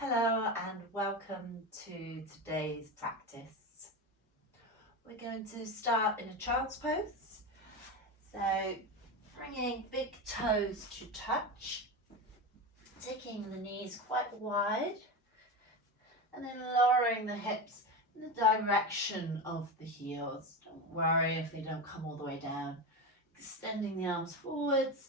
Hello and welcome to today's practice. We're going to start in a child's pose. So bringing big toes to touch, taking the knees quite wide and then lowering the hips in the direction of the heels. Don't worry if they don't come all the way down. Extending the arms forwards.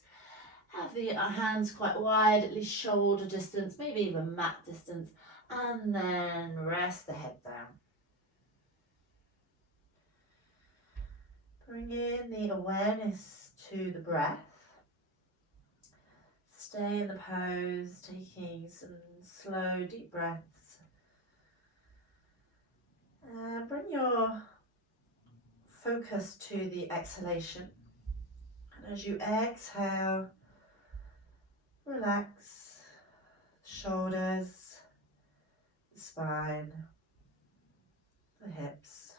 Have the hands quite wide, at least shoulder distance, maybe even mat distance, and then rest the head down. Bring in the awareness to the breath. Stay in the pose, taking some slow, deep breaths. Bring your focus to the exhalation. And as you exhale, relax the shoulders, the spine, the hips.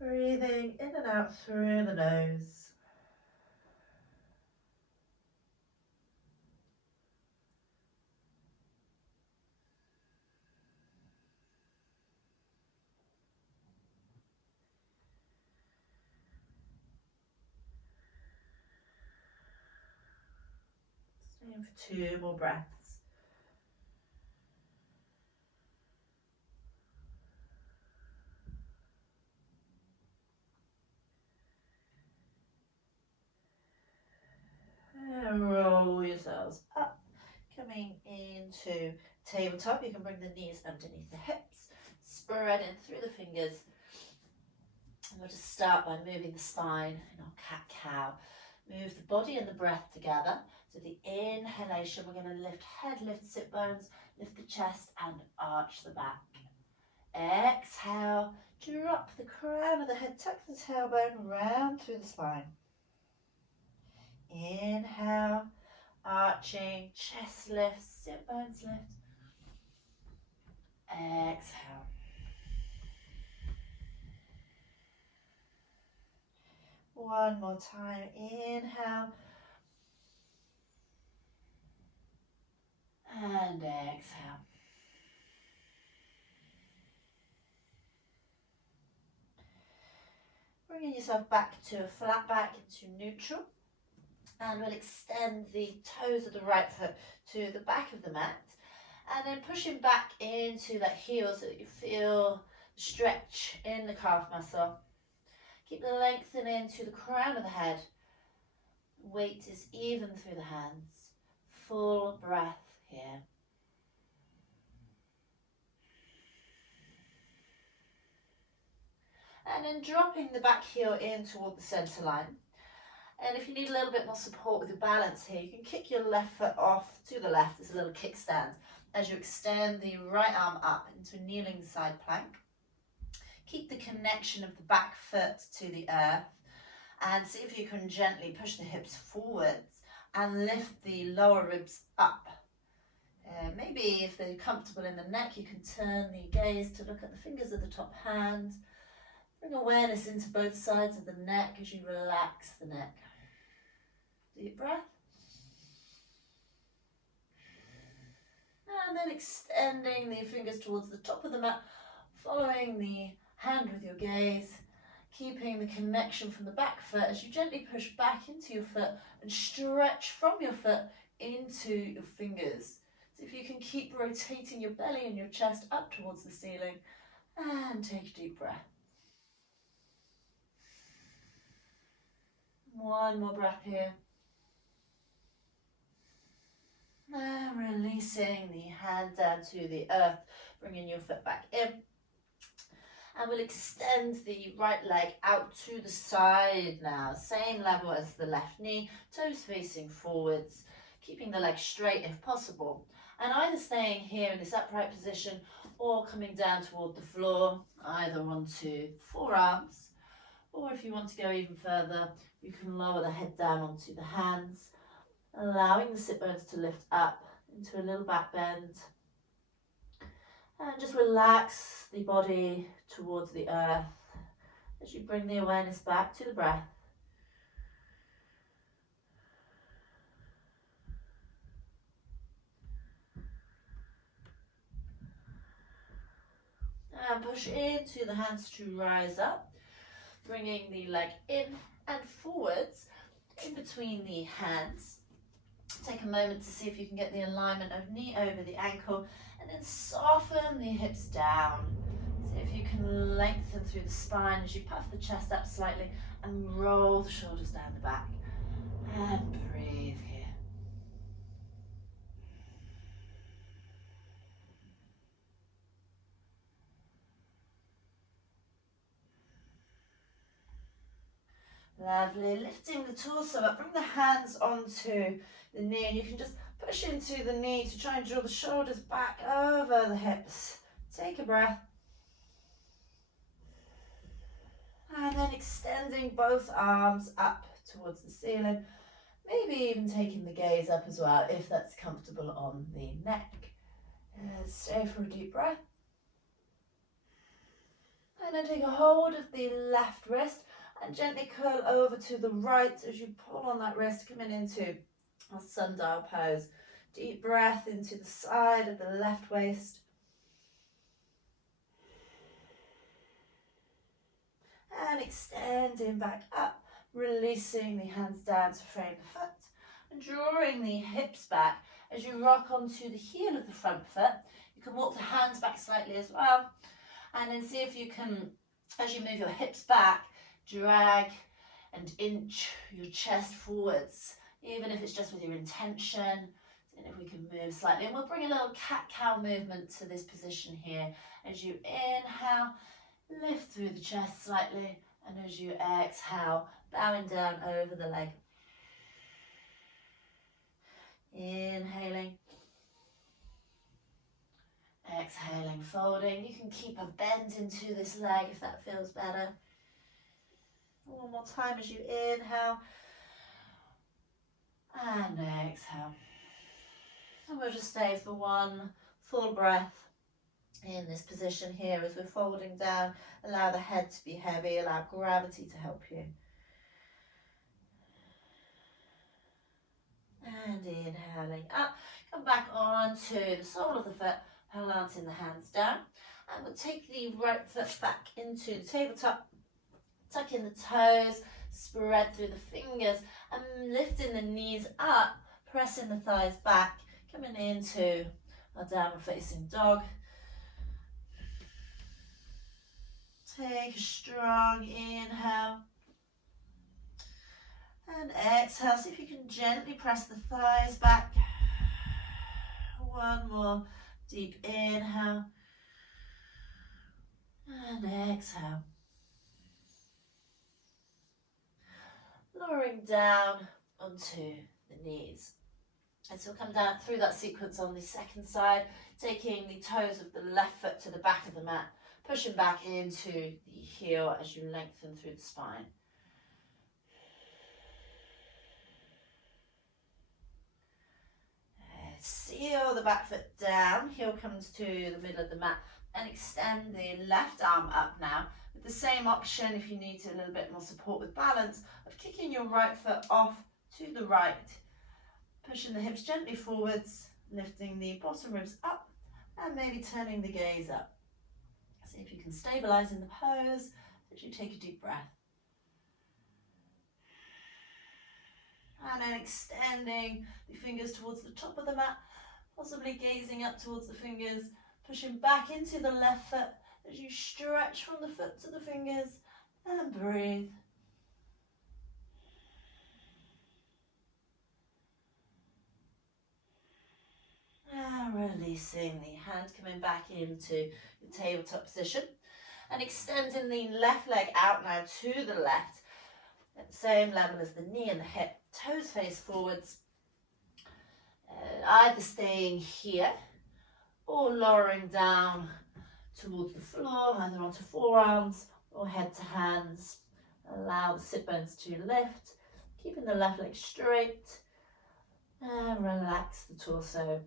Breathing in and out through the nose. Staying for 2 more breaths. And roll yourselves up, coming into tabletop. You can bring the knees underneath the hips, spread in through the fingers. And we'll just start by moving the spine in our cat-cow. Move the body and the breath together. So the inhalation, we're going to lift head, lift sit bones, lift the chest and arch the back. Exhale, drop the crown of the head, tuck the tailbone round through the spine. Inhale, arching, chest lifts, sit bones lift. Exhale. One more time, inhale. And exhale. Bringing yourself back to a flat back into neutral. And we'll extend the toes of the right foot to the back of the mat. And then pushing back into that heel so that you feel the stretch in the calf muscle. Keep lengthening to the crown of the head. Weight is even through the hands. Full breath here. And then dropping the back heel in toward the center line. And if you need a little bit more support with your balance here, you can kick your left foot off to the left as a little kickstand as you extend the right arm up into a kneeling side plank. Keep the connection of the back foot to the earth and see if you can gently push the hips forwards and lift the lower ribs up. Maybe if they're comfortable in the neck, you can turn the gaze to look at the fingers of the top hand. Bring awareness into both sides of the neck as you relax the neck. Deep breath. And then extending the fingers towards the top of the mat, following the hand with your gaze, keeping the connection from the back foot as you gently push back into your foot and stretch from your foot into your fingers. So if you can keep rotating your belly and your chest up towards the ceiling, and take a deep breath. One more breath here. And releasing the hand down to the earth, bringing your foot back in. And we'll extend the right leg out to the side now, same level as the left knee, toes facing forwards, keeping the leg straight if possible. And either staying here in this upright position or coming down toward the floor, either onto forearms, or if you want to go even further, you can lower the head down onto the hands, allowing the sit bones to lift up into a little back bend. And just relax the body towards the earth as you bring the awareness back to the breath. and push into the hands to rise up, bringing the leg in and forwards in between the hands. Take a moment to see if you can get the alignment of knee over the ankle, and then soften the hips down. See if you can lengthen through the spine as you puff the chest up slightly and roll the shoulders down the back. And breathe here. Lovely. Lifting the torso up, bring the hands onto the knee, and you can just push into the knee to try and draw the shoulders back over the hips. Take a breath. And then extending both arms up towards the ceiling. Maybe even taking the gaze up as well, if that's comfortable on the neck. Stay for a deep breath. And then take a hold of the left wrist and gently curl over to the right as you pull on that wrist, coming into a sundial pose. Deep breath into the side of the left waist. And extending back up, releasing the hands down to frame the foot and drawing the hips back as you rock onto the heel of the front foot. You can walk the hands back slightly as well, and then see if you can, as you move your hips back, drag and inch your chest forwards, even if it's just with your intention. And if we can move slightly, and we'll bring a little cat-cow movement to this position here. As you inhale, lift through the chest slightly, and as you exhale, bowing down over the leg. Inhaling, exhaling, folding. You can keep a bend into this leg if that feels better. One more time as you inhale and exhale. And we'll just stay for one full breath in this position here as we're folding down. Allow the head to be heavy, allow gravity to help you. And inhaling up, come back onto the sole of the foot, planting the hands down. And we'll take the right foot back into the tabletop, tuck in the toes, spread through the fingers, and lifting the knees up, pressing the thighs back, coming into our downward facing dog. Take a strong inhale. And exhale, see if you can gently press the thighs back. One more deep inhale. And exhale. Lowering down onto the knees. And so we'll come down through that sequence on the second side, taking the toes of the left foot to the back of the mat, pushing back into the heel as you lengthen through the spine. Seal the back foot down, heel comes to the middle of the mat, and extend the left arm up now, with the same option if you need a little bit more support with balance, of kicking your right foot off to the right, pushing the hips gently forwards, lifting the bottom ribs up, and maybe turning the gaze up. See if you can stabilize in the pose as you take a deep breath. And then extending the fingers towards the top of the mat, possibly gazing up towards the fingers, pushing back into the left foot as you stretch from the foot to the fingers, and breathe. And releasing the hand, coming back into the tabletop position, and extending the left leg out now to the left, at the same level as the knee and the hip, toes face forwards, either staying here or lowering down towards the floor, either onto forearms or head to hands. Allow the sit bones to lift, keeping the left leg straight, and relax the torso.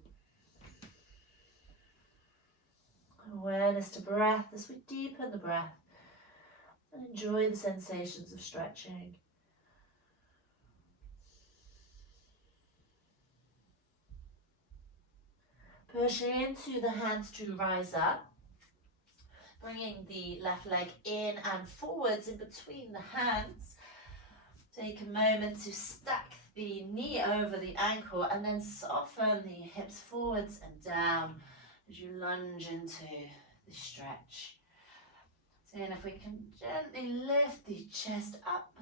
Awareness to breath as we deepen the breath and enjoy the sensations of stretching. Pushing into the hands to rise up. Bringing the left leg in and forwards in between the hands. Take a moment to stack the knee over the ankle and then soften the hips forwards and down as you lunge into the stretch. Seeing if we can gently lift the chest up.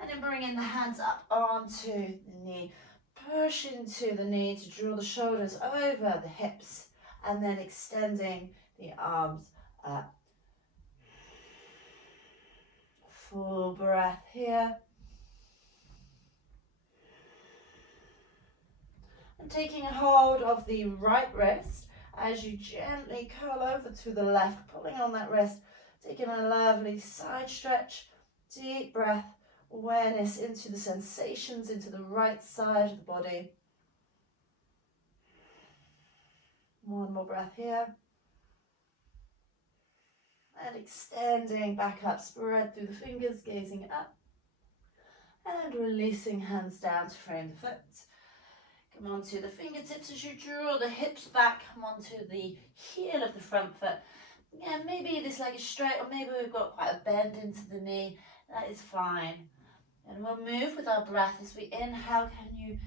And then bringing the hands up onto the knee. Push into the knee to draw the shoulders over the hips and then extending the arms up. Full breath here. And taking a hold of the right wrist as you gently curl over to the left, pulling on that wrist, taking a lovely side stretch, deep breath, awareness into the sensations, into the right side of the body. One more breath here. And extending back up, spread through the fingers, gazing up. And releasing hands down to frame the foot. Come onto the fingertips as you draw the hips back. Come onto the heel of the front foot. Yeah, maybe this leg is straight, or maybe we've got quite a bend into the knee. That is fine. And we'll move with our breath as we inhale. Can you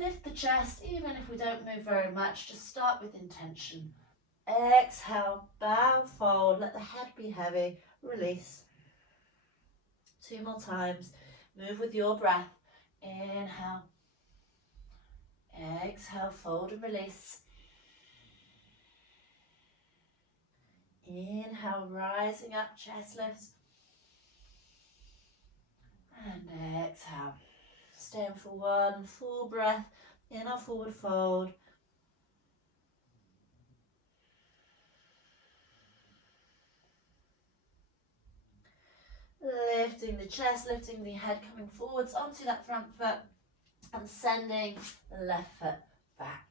lift the chest, even if we don't move very much? Just start with intention. Exhale, bow, fold, let the head be heavy, release. 2 more times. Move with your breath. Inhale. Exhale, fold and release. Inhale, rising up, chest lifts. And exhale. Staying for one full breath in our forward fold. Lifting the chest, lifting the head, coming forwards onto that front foot and sending the left foot back.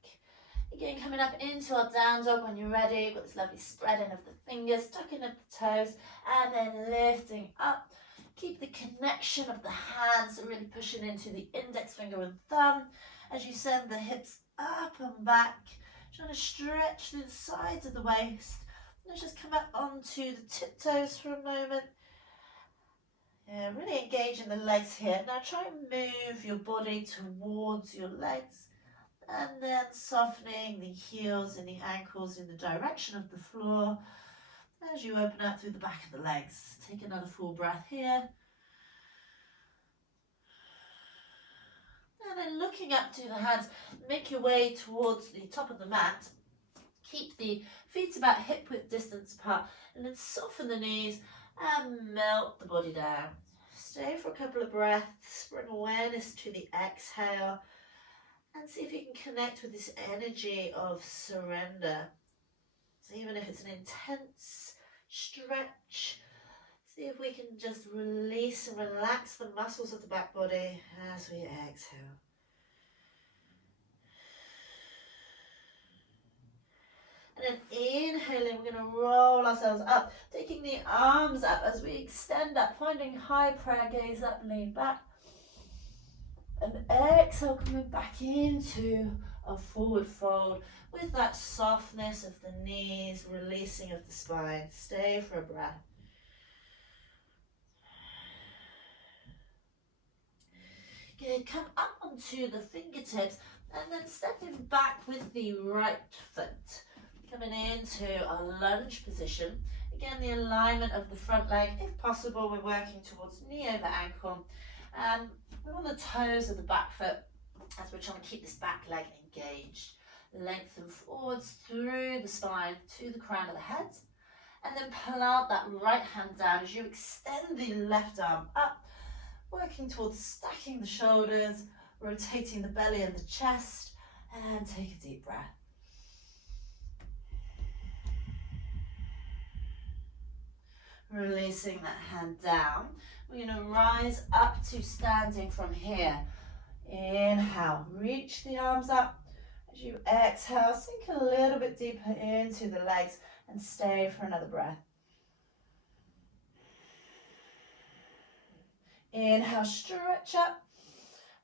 Again, coming up into our down dog when you're ready. Got this lovely spreading of the fingers, tucking of the toes, and then lifting up. Keep the connection of the hands, so really pushing into the index finger and thumb as you send the hips up and back. Trying to stretch through the sides of the waist. Let's just come up onto the tiptoes for a moment. Yeah, really engaging the legs here. Now try and move your body towards your legs and then softening the heels and the ankles in the direction of the floor as you open up through the back of the legs. Take another full breath here. And then looking up to the hands, make your way towards the top of the mat. Keep the feet about hip width distance apart and then soften the knees and melt the body down. Stay for a couple of breaths, bring awareness to the exhale and see if you can connect with this energy of surrender. So even if it's an intense stretch, see if we can just release and relax the muscles of the back body as we exhale. And then inhaling, we're going to roll ourselves up, taking the arms up as we extend up, finding high prayer, gaze up, lean back. And exhale, coming back into a forward fold with that softness of the knees, releasing of the spine. Stay for a breath. Good, come up onto the fingertips and then stepping back with the right foot. Coming into a lunge position. Again, the alignment of the front leg, if possible, we're working towards knee over ankle. We're on the toes of the back foot as we're trying to keep this back leg engaged. Lengthen forwards through the spine to the crown of the head. And then plant that right hand down as you extend the left arm up, working towards stacking the shoulders, rotating the belly and the chest, and take a deep breath. Releasing that hand down. We're going to rise up to standing from here. Inhale, reach the arms up. As you exhale, sink a little bit deeper into the legs and stay for another breath. Inhale, stretch up.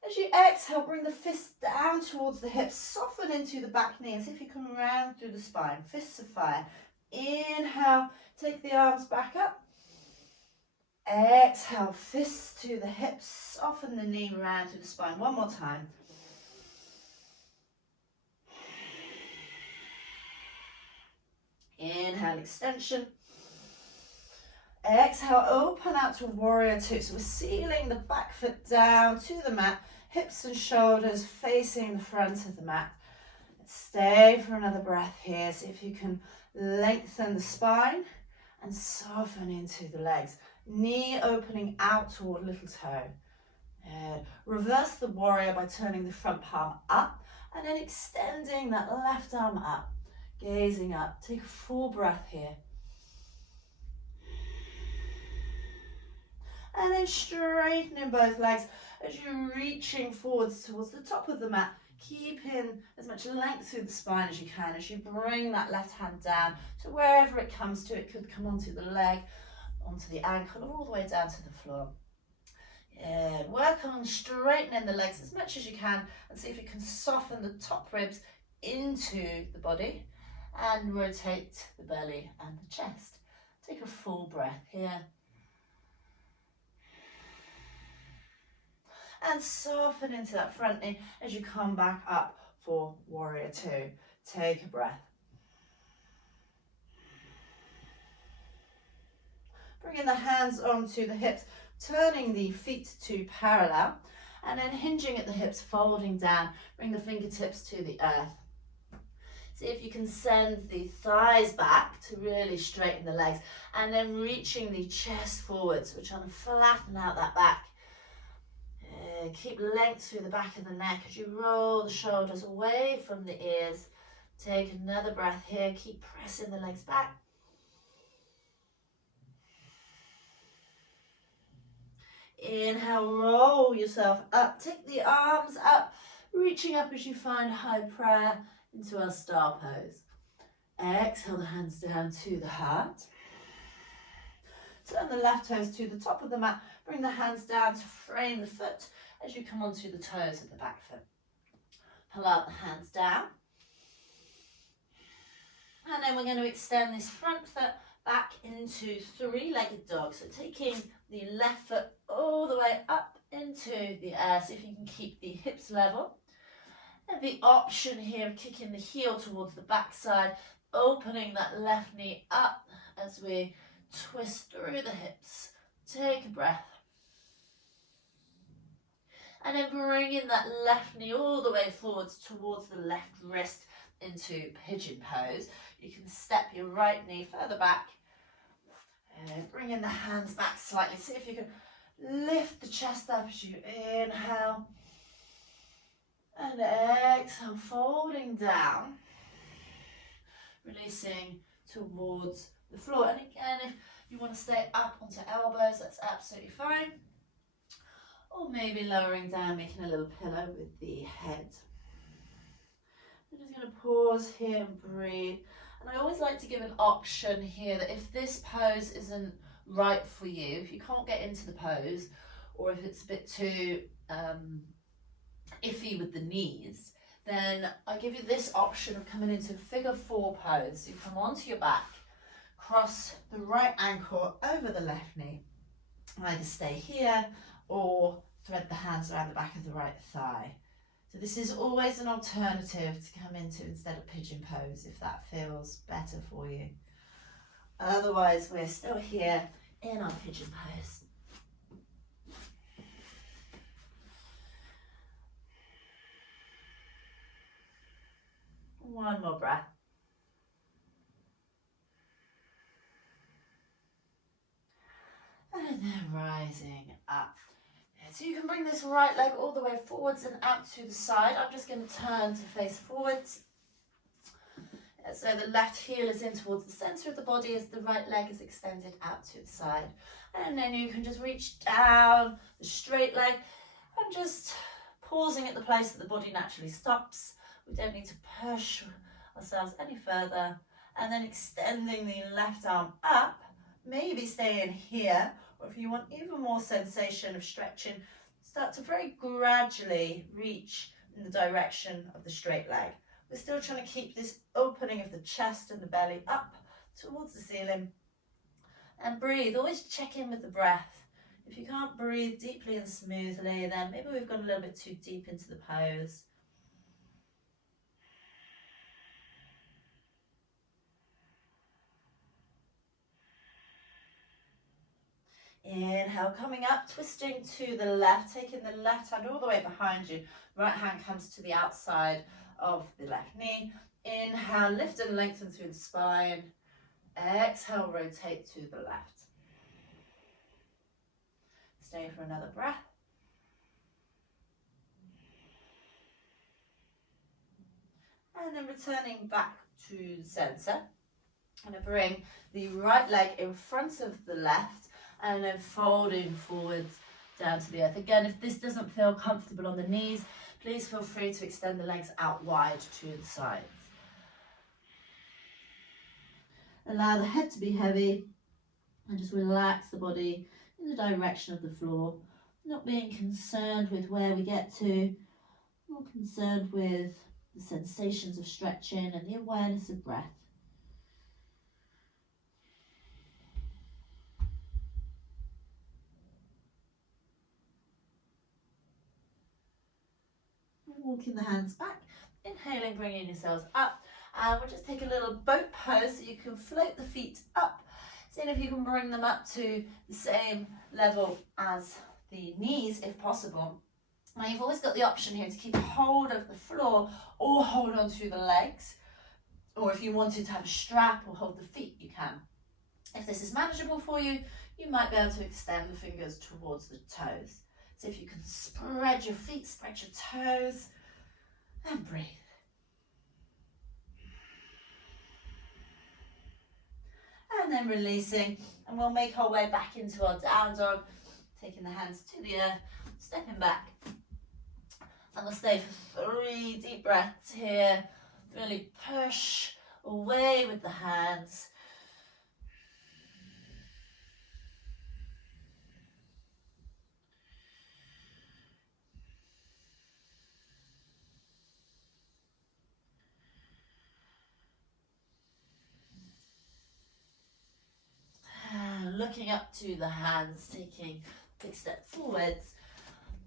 As you exhale, bring the fists down towards the hips, soften into the back knee and see if you can round through the spine. Fists of fire. Inhale, take the arms back up. Exhale, fists to the hips, soften the knee round through the spine. One more time. Inhale, extension. Exhale, open out to warrior two. So we're sealing the back foot down to the mat, hips and shoulders facing the front of the mat. Stay for another breath here. See if you can lengthen the spine and soften into the legs. Knee opening out toward little toe. Reverse the warrior by turning the front palm up and then extending that left arm up, gazing up. Take a full breath here. And then straightening both legs as you're reaching forwards towards the top of the mat, keeping as much length through the spine as you can as you bring that left hand down to wherever it comes to. It could come onto the leg, onto the ankle, or all the way down to the floor. Yeah, work on straightening the legs as much as you can and see if you can soften the top ribs into the body and rotate the belly and the chest. Take a full breath here. And soften into that front knee as you come back up for warrior two. Take a breath. Bringing the hands onto the hips, turning the feet to parallel, and then hinging at the hips, folding down. Bring the fingertips to the earth. See if you can send the thighs back to really straighten the legs, and then reaching the chest forwards. We're trying to flatten out that back. Keep length through the back of the neck as you roll the shoulders away from the ears. Take another breath here. Keep pressing the legs back. Inhale, roll yourself up. Take the arms up, reaching up as you find high prayer into our star pose. Exhale the hands down to the heart. Turn the left toes to the top of the mat. Bring the hands down to frame the foot as you come onto the toes of the back foot. Pull out the hands down. And then we're going to extend this front foot back into three-legged dog. So taking the left foot all the way up into the air. So if you can keep the hips level. And the option here of kicking the heel towards the backside, opening that left knee up as we twist through the hips. Take a breath. And then bringing that left knee all the way forwards towards the left wrist into pigeon pose. You can step your right knee further back. Bringing the hands back slightly. See if you can lift the chest up as you inhale. And exhale, folding down. Releasing towards the floor. And again, if you want to stay up onto elbows, that's absolutely fine. Or maybe lowering down, making a little pillow with the head. I'm just going to pause here and breathe. And I always like to give an option here that if this pose isn't right for you, if you can't get into the pose, or if it's a bit too iffy with the knees, then I give you this option of coming into figure four pose. So you come onto your back, cross the right ankle over the left knee. Either stay here or thread the hands around the back of the right thigh. So this is always an alternative to come into instead of pigeon pose if that feels better for you. Otherwise, we're still here in our pigeon pose. One more breath. And then rising up. So you can bring this right leg all the way forwards and out to the side. I'm just going to turn to face forwards. So the left heel is in towards the center of the body as the right leg is extended out to the side. And then you can just reach down the straight leg and just pausing at the place that the body naturally stops. We don't need to push ourselves any further. And then extending the left arm up, maybe staying here, or if you want even more sensation of stretching, start to very gradually reach in the direction of the straight leg. We're still trying to keep this opening of the chest and the belly up towards the ceiling. And breathe, always check in with the breath. If you can't breathe deeply and smoothly, then maybe we've gone a little bit too deep into the pose. Inhale, coming up, twisting to the left, taking the left hand all the way behind you. Right hand comes to the outside of the left knee. Inhale, lift and lengthen through the spine. Exhale, rotate to the left. Stay for another breath. And then returning back to the center. I'm going to bring the right leg in front of the left and then folding forwards down to the earth. Again, if this doesn't feel comfortable on the knees, please feel free to extend the legs out wide to the sides. Allow the head to be heavy and just relax the body in the direction of the floor, not being concerned with where we get to, more concerned with the sensations of stretching and the awareness of breath. Walking the hands back, inhaling, bringing yourselves up, and we'll just take a little boat pose so you can float the feet up, seeing if you can bring them up to the same level as the knees if possible. Now you've always got the option here to keep hold of the floor or hold on to the legs, or if you wanted to have a strap or hold the feet, you can. If this is manageable for you, you might be able to extend the fingers towards the toes. So if you can spread your feet, spread your toes, and breathe. And then releasing, and we'll make our way back into our down dog, taking the hands to the earth, stepping back. And we'll stay for 3 deep breaths here. Really push away with the hands. Looking up to the hands, taking a big step forwards.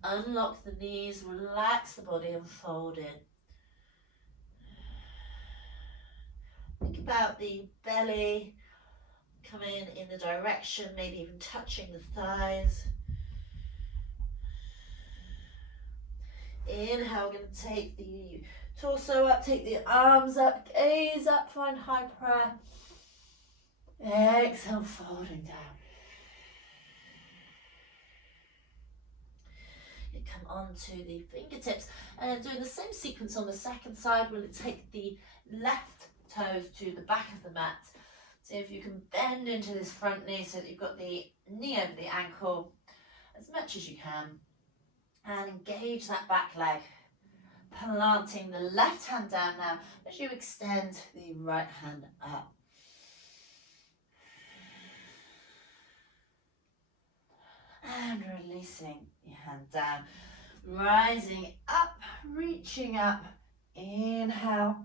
Unlock the knees, relax the body and fold in. Think about the belly coming in the direction, maybe even touching the thighs. Inhale, we're going to take the torso up, take the arms up, gaze up, find high prayer. Exhale, folding down. You come on to the fingertips and doing the same sequence on the second side. We'll take the left toes to the back of the mat. See if you can bend into this front knee so that you've got the knee over the ankle as much as you can. And engage that back leg. Planting the left hand down now as you extend the right hand up. And releasing your hand down, rising up, reaching up, inhale,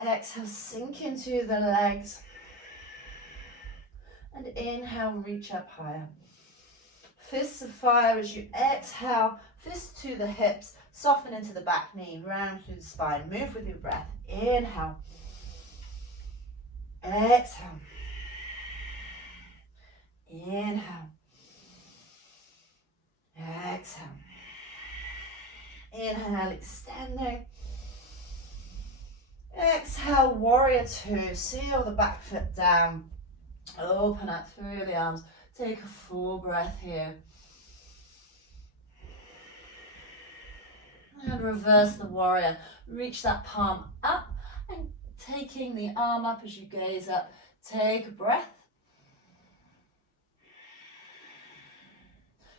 exhale, sink into the legs, and inhale, reach up higher. Fists of fire as you exhale, fists to the hips, soften into the back knee, round through the spine, move with your breath, inhale, exhale, inhale, exhale, inhale, extending, exhale, warrior two, seal the back foot down, open up through the arms, take a full breath here, and reverse the warrior, reach that palm up, and taking the arm up as you gaze up, take a breath,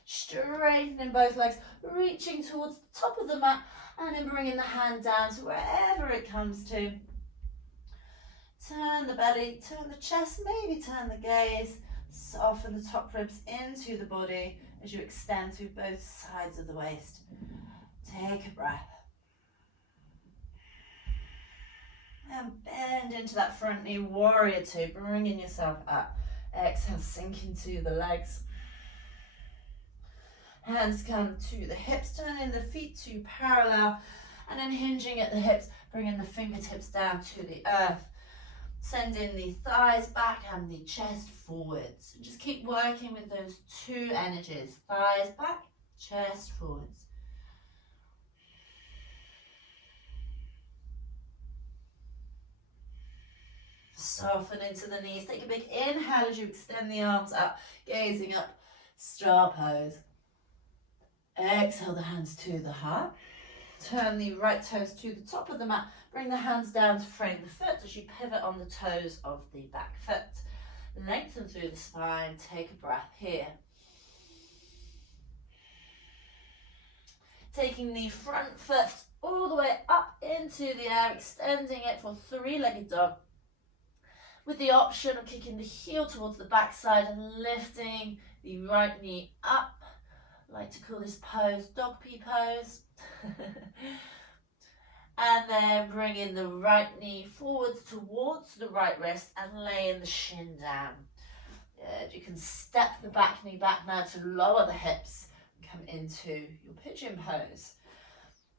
straightening both legs, reaching towards the top of the mat, and then bringing the hand down to wherever it comes to. Turn the belly, turn the chest, maybe turn the gaze, soften the top ribs into the body as you extend through both sides of the waist. Take a breath. And bend into that front knee, warrior two, bringing yourself up. Exhale, sink into the legs. Hands come to the hips, turning the feet to parallel, and then hinging at the hips, bringing the fingertips down to the earth. Sending the thighs back and the chest forwards. And just keep working with those two energies. Thighs back, chest forwards. Soften into the knees. Take a big inhale as you extend the arms up, gazing up, star pose. Exhale the hands to the heart. Turn the right toes to the top of the mat. Bring the hands down to frame the foot as you pivot on the toes of the back foot. Lengthen through the spine. Take a breath here. Taking the front foot all the way up into the air, extending it for three-legged dog, with the option of kicking the heel towards the backside and lifting the right knee up. I like to call this pose dog pee pose. And then bringing the right knee forwards towards the right wrist and laying the shin down. Good. You can step the back knee back now to lower the hips and come into your pigeon pose.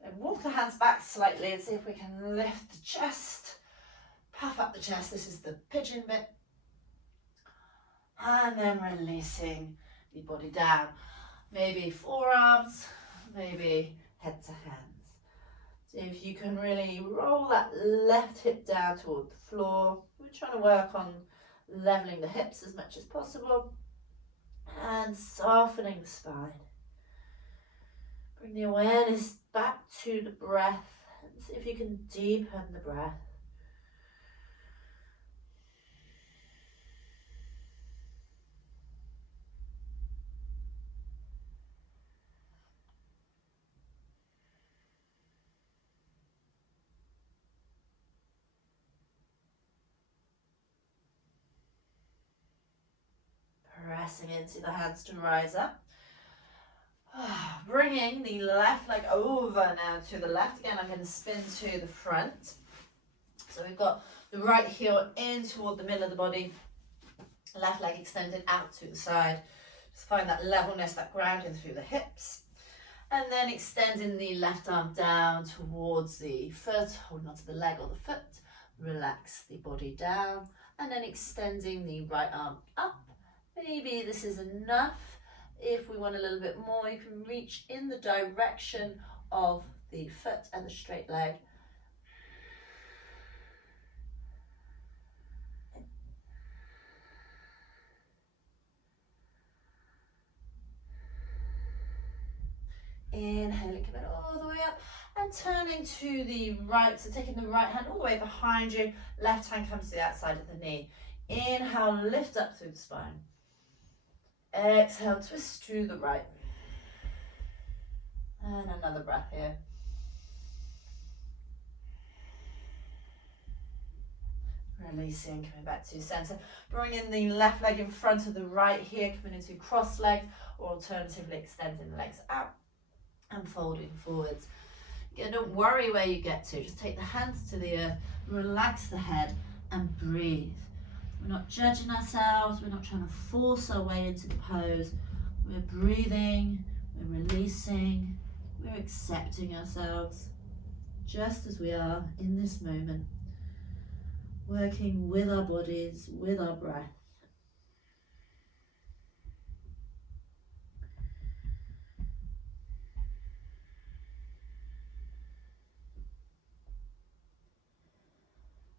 And walk the hands back slightly and see if we can lift the chest. Puff up the chest. This is the pigeon bit. And then releasing the body down. Maybe forearms, maybe head to hands. So if you can really roll that left hip down toward the floor. We're trying to work on leveling the hips as much as possible and softening the spine. Bring the awareness back to the breath and see if you can deepen the breath. Pressing into the hands to rise up. Bringing the left leg over now to the left. Again, I'm going to spin to the front. So we've got the right heel in toward the middle of the body. Left leg extended out to the side. Just find that levelness, that grounding through the hips. And then extending the left arm down towards the foot, holding onto the leg or the foot. Relax the body down. And then extending the right arm up. Maybe this is enough. If we want a little bit more, you can reach in the direction of the foot and the straight leg. Inhaling, coming all the way up and turning to the right. So taking the right hand all the way behind you, left hand comes to the outside of the knee. Inhale, lift up through the spine. Exhale, twist to the right. And another breath here. Releasing, coming back to center. Bringing the left leg in front of the right here, coming into cross leg, or alternatively extending the legs out and folding forwards. Again, don't worry where you get to. Just take the hands to the earth, relax the head and breathe. We're not judging ourselves, we're not trying to force our way into the pose. We're breathing, we're releasing, we're accepting ourselves just as we are in this moment, working with our bodies, with our breath.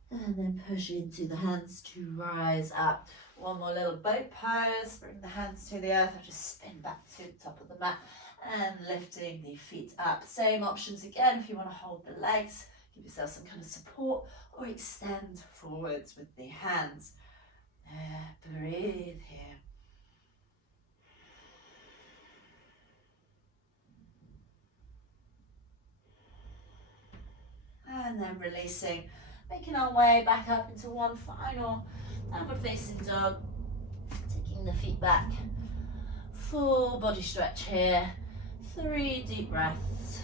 And then push into the hands to rise up. One more little boat pose. Bring the hands to the earth. I'll just spin back to the top of the mat and lifting the feet up. Same options again if you want to hold the legs. Give yourself some kind of support or extend forwards with the hands. Breathe here. And then releasing. Making our way back up into one final downward facing dog. Taking the feet back, Full body stretch here. 3 deep breaths.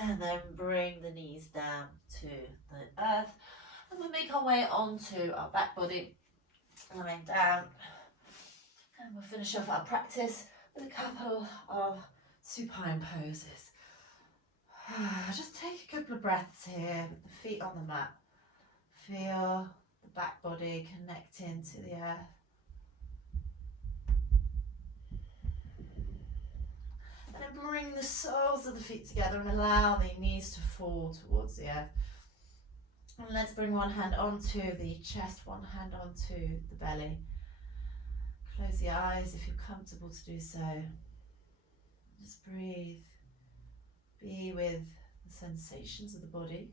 And then bring the knees down to the earth. And we'll make our way onto our back body, lying down. And we'll finish off our practice with a couple of supine poses. Just take a couple of breaths here with the feet on the mat. Feel the back body connecting to the earth. And then bring the soles of the feet together and allow the knees to fall towards the earth. And let's bring one hand onto the chest, one hand onto the belly. Close the eyes if you're comfortable to do so. Just breathe. Be with the sensations of the body,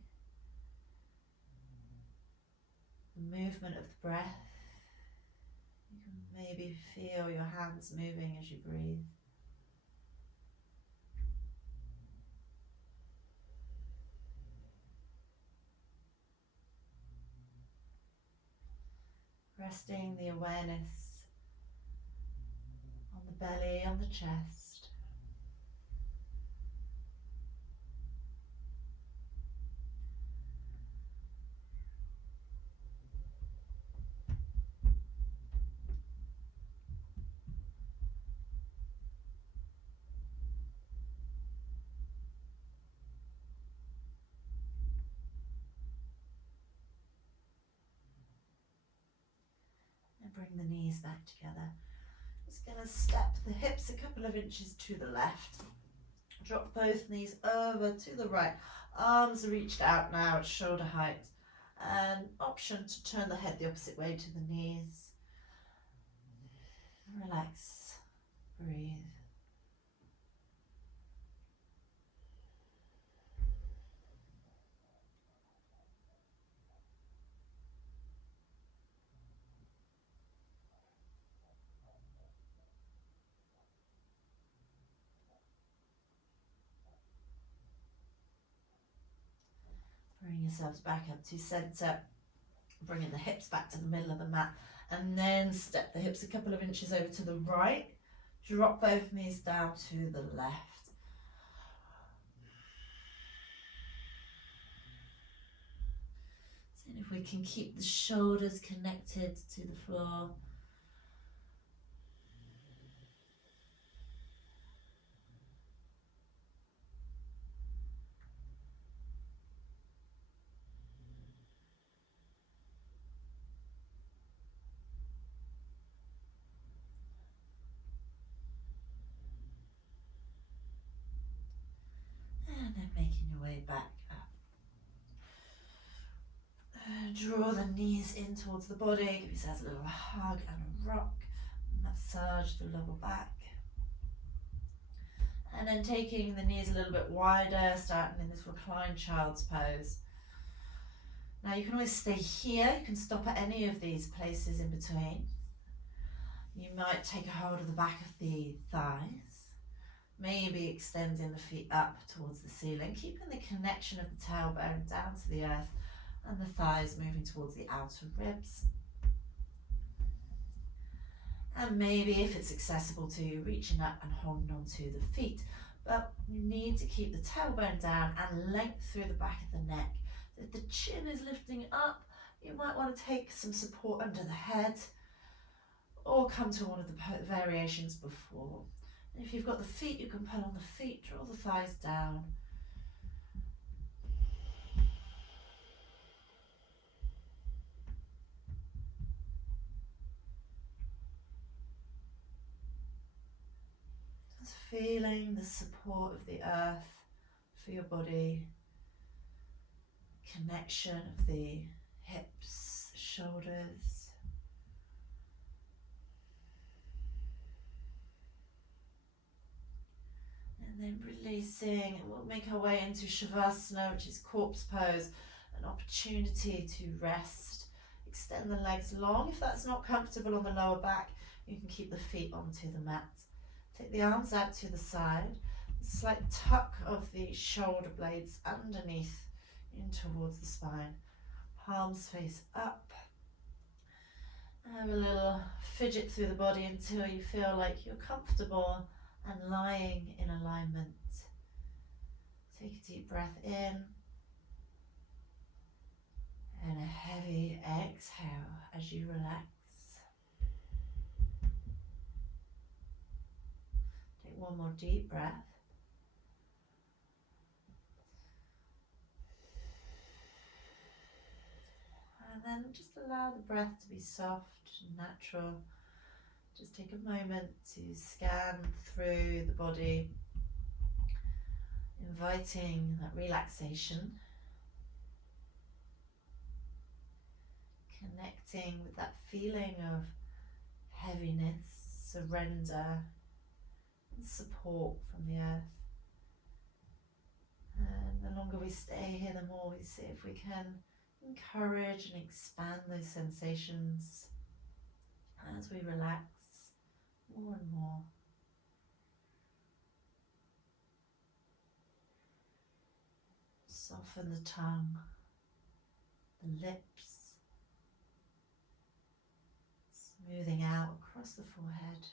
the movement of the breath. You can maybe feel your hands moving as you breathe. Resting the awareness on the belly, on the chest. Bring the knees back together. Just going to step the hips a couple of inches to the left. Drop both knees over to the right. Arms are reached out now at shoulder height. And option to turn the head the opposite way to the knees. Relax. Breathe. Bring yourselves back up to centre, bringing the hips back to the middle of the mat, and then step the hips a couple of inches over to the right. Drop both knees down to the left. Seeing if we can keep the shoulders connected to the floor. And then making your way back up. Draw the knees in towards the body. Give yourselves a little hug and a rock. Massage the lower back. And then taking the knees a little bit wider, starting in this reclined child's pose. Now you can always stay here. You can stop at any of these places in between. You might take a hold of the back of the thighs. Maybe extending the feet up towards the ceiling, keeping the connection of the tailbone down to the earth and the thighs moving towards the outer ribs. And maybe if it's accessible to you, reaching up and holding on to the feet. But you need to keep the tailbone down and length through the back of the neck. If the chin is lifting up, you might want to take some support under the head or come to one of the variations before. And if you've got the feet, you can pull on the feet, draw the thighs down. Just feeling the support of the earth for your body, connection of the hips, shoulders. And then releasing, and we'll make our way into Shavasana, which is corpse pose, an opportunity to rest. Extend the legs long. If that's not comfortable on the lower back, You can keep the feet onto the mat. Take the arms out to the side. Slight tuck of the shoulder blades underneath in towards the spine. Palms face up. Have a little fidget through the body until you feel like you're comfortable and lying in alignment. Take a deep breath in and a heavy exhale as you relax. Take one more deep breath. And then just allow the breath to be soft and natural. Just take a moment to scan through the body, inviting that relaxation, connecting with that feeling of heaviness, surrender, and support from the earth. And the longer we stay here, the more we see if we can encourage and expand those sensations as we relax more and more. Soften the tongue, the lips, smoothing out across the forehead.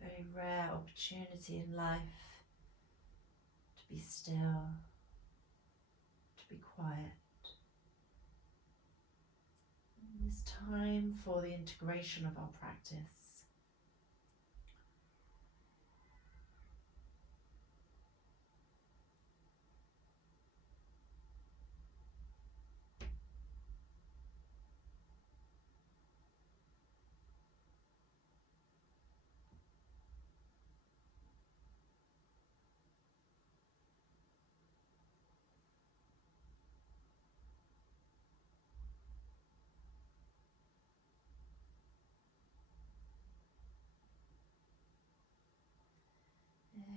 Very rare opportunity in life to be still, to be quiet. And it's time for the integration of our practice.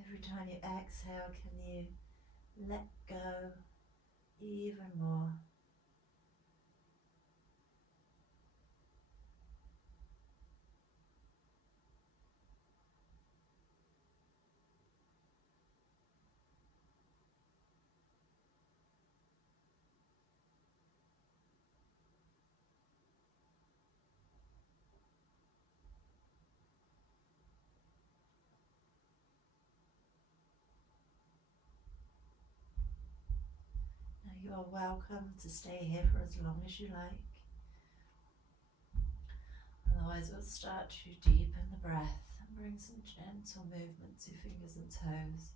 Every time you exhale, can you let go even more? Now you are welcome to stay here for as long as you like. Otherwise we'll start to deepen the breath and bring some gentle movement to fingers and toes.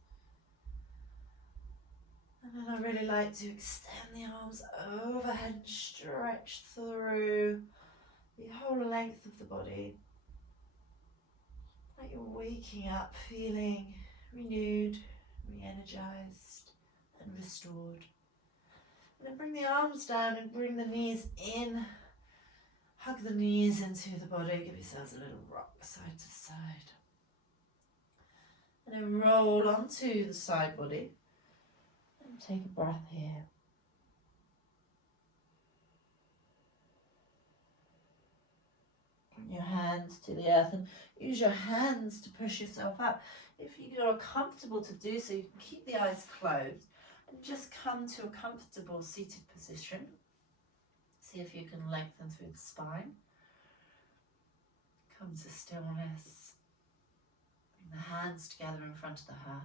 And then I really like to extend the arms overhead and stretch through the whole length of the body. Like you're waking up feeling renewed, re-energized and restored. And then bring the arms down and bring the knees in. Hug the knees into the body. Give yourselves a little rock side to side. And then roll onto the side body. And take a breath here. Bring your hands to the earth and use your hands to push yourself up. If you're comfortable to do so, you can keep the eyes closed and just come to a comfortable seated position. See if you can lengthen through the spine. Come to stillness. Bring the hands together in front of the heart.